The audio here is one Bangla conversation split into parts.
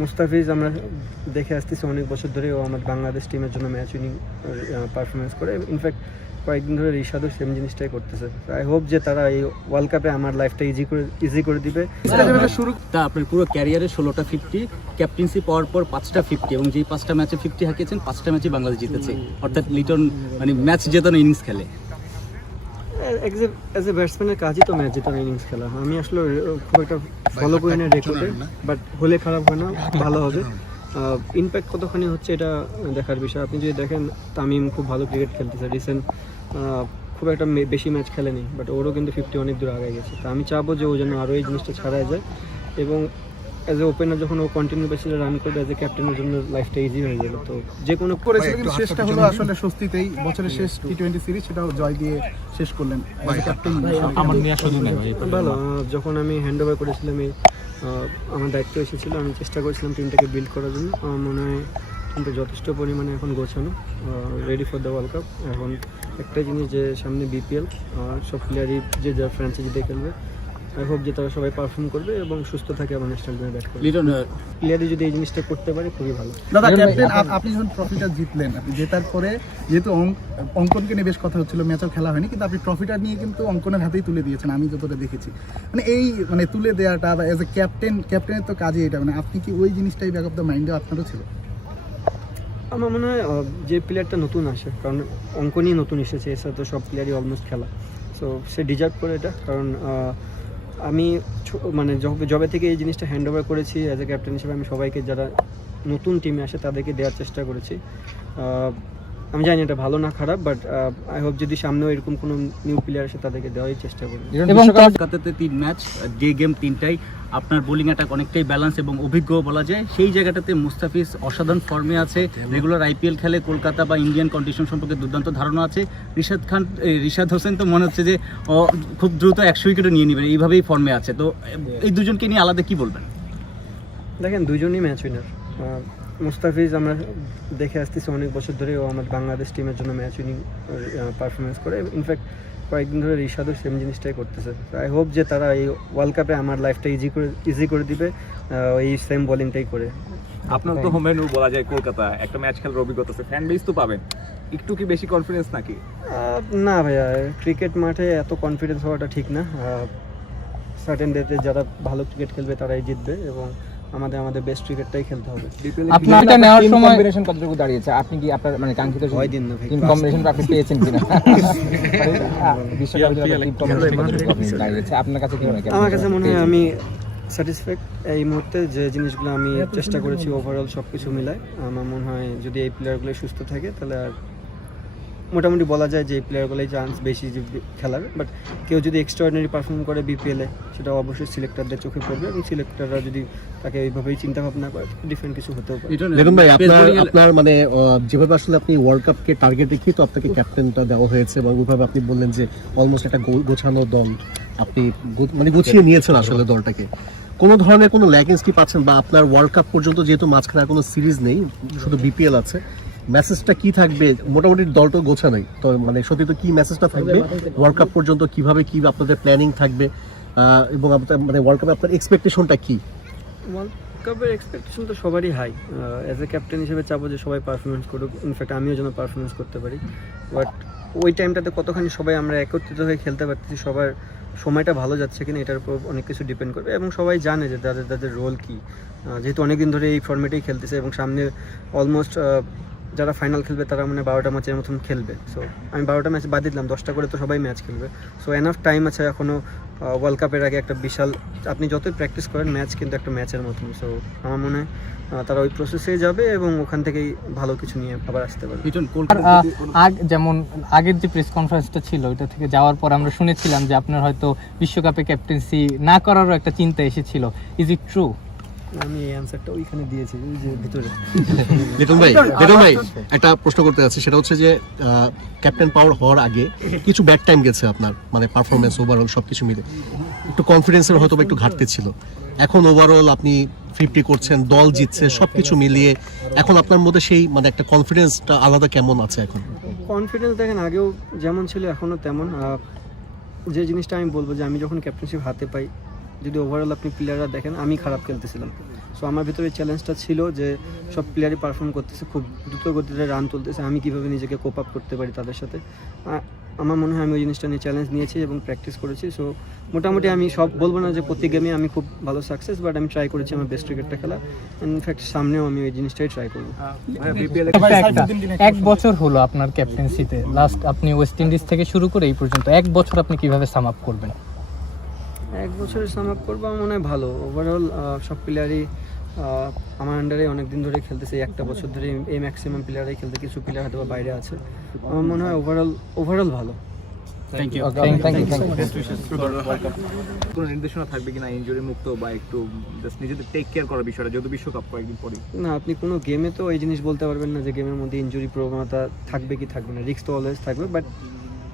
মুস্তাফিজ আমরা দেখে আসতেছি অনেক বছর ধরে, ও আমার বাংলাদেশ টিমের জন্য ম্যাচ উইনিং পারফরমেন্স করে। ইনফ্যাক্ট কয়েকদিন ধরে রিশাদও সেম জিনিসটাই করতেছে। আই হোপ যে তারা এই ওয়ার্ল্ড কাপে আমার লাইফটা ইজি করে দিবে। তা আপনার পুরো ক্যারিয়ারে 16টা 50, ক্যাপ্টেন্সি পাওয়ার পর 5টা 50, এবং যেই 5টা ম্যাচে 50 হাঁকিয়েছেন 5টা ম্যাচে বাংলাদেশ জিতেছে, অর্থাৎ লিটন মানে ম্যাচ জেতানো ইনিংস খেলে। অ্যাজ এ ব্যাটসম্যানের কাজই তো ম্যাচ জেতানো ইনিংস খেলা। আমি আসলে খুব একটা ফলো করি না রেকর্ডে, বাট হলে খারাপ হয় না, ভালো হবে। ইমপ্যাক্ট কতখানি হচ্ছে এটা দেখার বিষয়। আপনি যদি দেখেন তামিম খুব ভালো ক্রিকেট খেলতেছে, রিসেন্ট খুব একটা বেশি ম্যাচ খেলেনি, বাট ওরও কিন্তু 50 অনেক দূর আগে গেছে। তো আমি চাবো যে ও যেন আরও এই জিনিসটা ছাড়াই যায়, এবং অ্যাজ এ ওপেনার যখন ও কন্টিনিউ বেসিসে রান করবে, অ্যাজ এ ক্যাপ্টেনের জন্য লাইফটা ইজি হয়ে যাবে। তো যে কোনো কিন্তু শেষটা হলো আসলে স্বস্তিতেই, বছরের শেষ টি20 সিরিজ সেটাও জয় দিয়ে শেষ করলেন ক্যাপ্টেন। আমার নিয়ে শুধু নেই ভালো। যখন আমি হ্যান্ড ওভার করেছিলাম, আমার দায়িত্ব এসেছিল, আমি চেষ্টা করেছিলাম টিমটাকে বিল্ড করার জন্য। আমার মনে হয় টিমটা যথেষ্ট পরিমাণে এখন গোছানো, ready for the world cup. এখন একটাই জিনিস যে সামনে বিপিএল, সব প্লেয়ারই যে যার ফ্র্যাঞ্চাইজিতে খেলবে। আই হোপ যে তারা সবাই পারফর্ম করবে এবং সুস্থ থাকে আবার ন্যাশনাল টিমে ব্যাট করবে। লিটন প্লেয়ারই যদি এই জিনিসটা করতে পারে খুবই ভালো। দাদা ক্যাপ্টেন, আপনি যখন ট্রফিটা জিতলেন, আপনি জেতার পরে যেহেতু অঙ্কনকে নিয়ে বেশ কথা হচ্ছিল, ম্যাচও খেলা হয়নি, কিন্তু আপনি ট্রফিটা নিয়ে কিন্তু অঙ্কনের হাতেই তুলে দিয়েছেন, আমি যতটা দেখেছি। মানে এই তুলে দেওয়াটা বা এজ এ ক্যাপ্টেনের তো কাজই এটা, মানে আপনি কি ওই জিনিসটাই ব্যাক অফ দ্য মাইন্ডে আপনারও ছিল? আমার মনে হয় যে প্লেয়ারটা নতুন আসে, কারণ অঙ্কনই নতুন এসেছে, এছাড়া তো সব প্লেয়ারই অলমোস্ট খেলা, সো সে ডিজার্ভ করে এটা। কারণ আমি মানে জবে থেকে এই জিনিসটা হ্যান্ড ওভার করেছি অ্যাজ এ ক্যাপ্টেন হিসেবে, আমি সবাইকে যারা নতুন টিমে আসে তাদেরকে দেওয়ার চেষ্টা করেছি। আমি জানি এটা ভালো না খারাপ, বাট আই হোপ যদি সামনেও এরকম কোনো নিউ প্লেয়ার আসে তাদেরকে দেওয়ারই চেষ্টা করব। এবং কলকাতাতে 3 ম্যাচ, যে গেম 3টাই আপনার বোলিং অ্যাটাক অনেকটাই ব্যালেন্স এবং অভিজ্ঞ বলা যায়। সেই জায়গাটাতে মুস্তাফিজ অসাধারণ ফর্মে আছে, রেগুলার আইপিএল খেলে, কলকাতা বা ইন্ডিয়ান কন্ডিশন সম্পর্কে দুর্দান্ত ধারণা আছে। রিশাদ হোসেন তো মনে হচ্ছে যে খুব দ্রুত 100 উইকেটও নিয়ে নেবেন, এইভাবেই ফর্মে আছে। তো এই দুজনকে নিয়ে আলাদা কি বলবেন? দেখেন দুজনই ম্যাচ উইনার। মুস্তাফিজ আমরা দেখে আসতেছি অনেক বছর ধরে, ও আমার বাংলাদেশ টিমের জন্য ম্যাচ উইনিং পারফরমেন্স করে। ইনফ্যাক্ট কয়েকদিন ধরে রিশাদও সেম জিনিসটাই করতেছে। আই হোপ যে তারা এই ওয়ার্ল্ড কাপে আমার লাইফটা ইজি করে দিবে এই সেম বোলিংটাই করে। আপনার তো হোম রেনু বলা যায়, কলকাতা একটা ম্যাচ খেলার অভিজ্ঞতা আছে, ফ্যান বেস তো পাবেন, একটু কি বেশি কনফিডেন্স নাকি? না ভাইয়া, ক্রিকেট মাঠে এত কনফিডেন্স হওয়াটা ঠিক না। সার্টেন ডেতে যারা ভালো ক্রিকেট খেলবে তারাই জিতবে, এবং আমাদের বেস্ট ক্রিকেটটাই খেলতে হবে। আপনার এটা নেওয়ার সময় কম্বিনেশন কতটুকু দাঁড়িয়েছে? আপনি কি আপনার মানে কাঙ্ক্ষিত ভয় দিন না ভাই, টিম কম্বিনেশনটা আপনি পেয়েছেন কিনা? বিশ্বকাপে টিম কম্বিনেশন দাঁড়িয়েছে আপনার কাছে কি মনে হয়? আমার কাছে মনে হয় আমি স্যাটিসফাইড এই মুহূর্তে যে জিনিসগুলো আমি চেষ্টা করেছি, ওভারঅল সব কিছু মিলায় আমার মনে হয় যদি এই প্লেয়ারগুলো সুস্থ থাকে তাহলে আর মোটামুটি বলা যায় যে এই প্লেয়ারগুলোই চান্স বেশি খেলার। বাট কেউ যদি এক্সট্রাঅর্ডিনারি পারফর্ম করে বিপিএলে, সেটা অবশ্যই সিলেক্টরদের চোখে পড়বে, এবং সিলেক্টররা যদি তাকে এইভাবেই চিন্তা ভাবনা করে ডিফারেন্ট কিছু হতেও পারে। লিটন ভাই, আপনার মানে যেভাবে আসলে আপনি ওয়ার্ল্ড কাপকে টার্গেট রেখে তো আপনাকে ক্যাপ্টেনটা দেওয়া হয়েছে, এবং ওইভাবে আপনি বললেন যে অলমোস্ট একটা গোছানো দল আপনি মানে গুছিয়ে নিয়েছেন আসলে দলটাকে। কোনো ধরনের কোনো ল্যাকিংস কি পাচ্ছেন, বা আপনার ওয়ার্ল্ড কাপ পর্যন্ত যেহেতু মাঝখানে আর কোনো সিরিজ নেই, শুধু বিপিএল আছে, মেসেজটা কি থাকবে? মোটামুটি দলটা গোছানোই তো, মানে সত্যি তো কি মেসেজটা থাকবে ওয়ার্ল্ড কাপ পর্যন্ত, কিভাবে কি আপনাদের প্ল্যানিং থাকবে, এবং আপনার মানে ওয়ার্ল্ড কাপে আপনার এক্সপেকটেশনটা কি? ওয়ার্ল্ড কাপের এক্সপেকটেশন তো সবারই হাই। অ্যাজ এ ক্যাপ্টেন হিসেবে চাবো যে সবাই পারফরমেন্স করুক, ইনফ্যাক্ট আমিও যেন পারফরমেন্স করতে পারি। বাট ওই টাইমটাতে কতখানি সবাই আমরা একত্রিত হয়ে খেলতে পারতেছি, সবার সময়টা ভালো যাচ্ছে কিনা, এটার উপর অনেক কিছু ডিপেন্ড করবে। এবং সবাই জানে যে তাদের রোল কী, যেহেতু অনেকদিন ধরে এই ফর্মেটেই খেলতেছে, এবং সামনে অলমোস্ট যারা ফাইনাল খেলবে তারা মানে 12টা ম্যাচের মতন খেলবে। সো আমি 12টা ম্যাচ বাদ দিলাম, 10টা করে তো সবাই ম্যাচ খেলবে। সো এনাফ টাইম আছে এখনও। ওয়ার্ল্ড কাপের আগে একটা বিশাল, আপনি যতই প্র্যাকটিস করেন, ম্যাচ কিন্তু একটা ম্যাচের মতন। সো আমার মনে হয় তারা ওই প্রসেসেই যাবে, এবং ওখান থেকেই ভালো কিছু নিয়ে আবার আসতে পারবে। যেমন আগের যে প্রেস কনফারেন্সটা ছিল, ওইটা থেকে যাওয়ার পর আমরা শুনেছিলাম যে আপনার হয়তো বিশ্বকাপে ক্যাপ্টেন্সি না করারও একটা চিন্তা এসেছিল। Is it true? আমি এই অ্যানসারটা ওইখানে দিয়েছি যে ভিতরে। লিটন ভাই একটা প্রশ্ন করতে যাচ্ছি, সেটা হচ্ছে যে ক্যাপ্টেন পাওয়ার হওয়ার আগে কিছু ব্যাড টাইম গেছে আপনার, মানে পারফরমেন্স ওভারঅল সব কিছু মিলে একটু কনফিডেন্সের হয়তো একটু ঘাটতি ছিল। এখন ওভারঅল আপনি 50 করছেন, দল জিতছে, সব কিছু মিলিয়ে এখন আপনার মধ্যে সেই মানে একটা কনফিডেন্সটা আলাদা কেমন আছে এখন? কনফিডেন্স দেখেন আগেও যেমন ছিল এখনও তেমন। যে জিনিসটা আমি বলবো যে আমি যখন ক্যাপ্টেনশিপ হাতে পাই, যদি ওভারঅল আপনি প্লেয়াররা দেখেন আমি খারাপ খেলতেছিলাম। সো আমার ভিতরে চ্যালেঞ্জটা ছিল যে সব প্লেয়ারই পারফর্ম করতেছে, খুব দ্রুত গতিতে রান তুলতেছে, আমি কীভাবে নিজেকে কোপ আপ করতে পারি তাদের সাথে। আমার মনে হয় আমি ওই জিনিসটা নিয়ে চ্যালেঞ্জ নিয়েছি এবং প্র্যাকটিস করেছি। সো মোটামুটি আমি সব বলবো না যে প্রতি গেমে আমি খুব ভালো সাকসেস, বাট আমি ট্রাই করেছি আমার বেস্ট ক্রিকেটটা খেলা। ইনফ্যাক্ট সামনেও আমি ওই জিনিসটাই ট্রাই করবো। বিপিএল এক বছর হলো আপনার ক্যাপ্টেন্সিতে, লাস্ট আপনি ওয়েস্ট ইন্ডিজ থেকে শুরু করে এই পর্যন্ত এক বছর আপনি কিভাবে সাম আপ করবেন? এক বছরের সাম আপ করবো আমার মনে হয় ভালো। ওভারঅল সব প্লেয়ারই আমার আন্ডারে অনেক দিন ধরে খেলতেছে, একটা বছর ধরে এই ম্যাক্সিমাম প্লেয়ারই খেলতে, কিছু প্লেয়ার হয়তো বা বাইরে আছে। আমার মনে হয় ওভারঅল ভালো। Thank you. Thank you. কোনো নির্দেশনা থাকবে কিনা ইনজুরি মুক্ত বা একটু জাস্ট নিজেদের টেক কেয়ার করার বিষয়টা, যেহেতু বিশ্বকাপ কয়েকদিন পরে? না, আপনি কোনো গেমে তো এই জিনিস বলতে পারবেন না যে গেমের মধ্যে ইনজুরি প্রবণতা থাকবে কি থাকবে না, রিস্ক তো অলওয়েজ থাকবে। বাট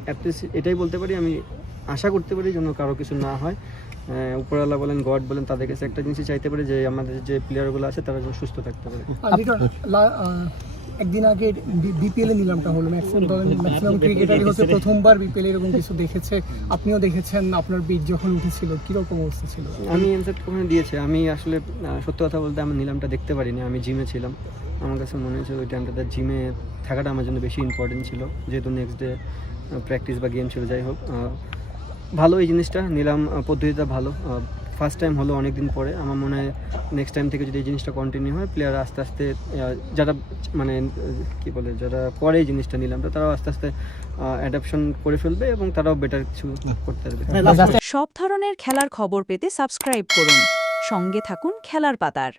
অ্যাটলিস্ট এটাই বলতে পারি, আমি আশা করতে পারি যেন কারো কিছু না হয়। উপরওয়ালা বলেন, গড বলেন, তাদের কাছে একটা জিনিসই চাইতে পারি যে আমাদের যে প্লেয়ারগুলো আছে তারা যেন সুস্থ থাকতে পারে। একদিন আগে বিপিএল এ নিলামটা হলো, ম্যাক্সিমাম ক্রিকেটারই হচ্ছে প্রথমবার বিপিএল এরকম কিছু দেখেছে, আপনিও দেখেছেন, আপনার বিট যখন উঠেছিল কিরকম অবস্থা ছিল? আমি এনসেট ওখানে দিয়েছি। আমি আসলে সত্যি কথা বলতে আমার নিলামটা দেখতে পারিনি, আমি জিমে ছিলাম। আমার কাছে মনে হয়েছিল ওই টাইমটাতে জিমে থাকাটা আমার জন্য বেশি ইম্পর্টেন্ট ছিল, যেহেতু নেক্সট ডে প্র্যাকটিস বা গেম ছিল। যাই হোক, ভালো এই জিনিসটা, নিলাম পদ্ধতিটা ভালো। ফার্স্ট টাইম হলো অনেক দিন পরে। আমার মনে হয় নেক্সট টাইম থেকে যদি এই জিনিসটা কন্টিনিউ হয়, প্লেয়ার আস্তে আস্তে যারা মানে কী বলে, যারা পরে এই জিনিসটা নিলামটা, তারাও আস্তে আস্তে অ্যাডাপশন করে ফেলবে এবং তারাও বেটার কিছু করতে পারবে। সব ধরনের খেলার খবর পেতে সাবস্ক্রাইব করুন। সঙ্গে থাকুন খেলার পাতার।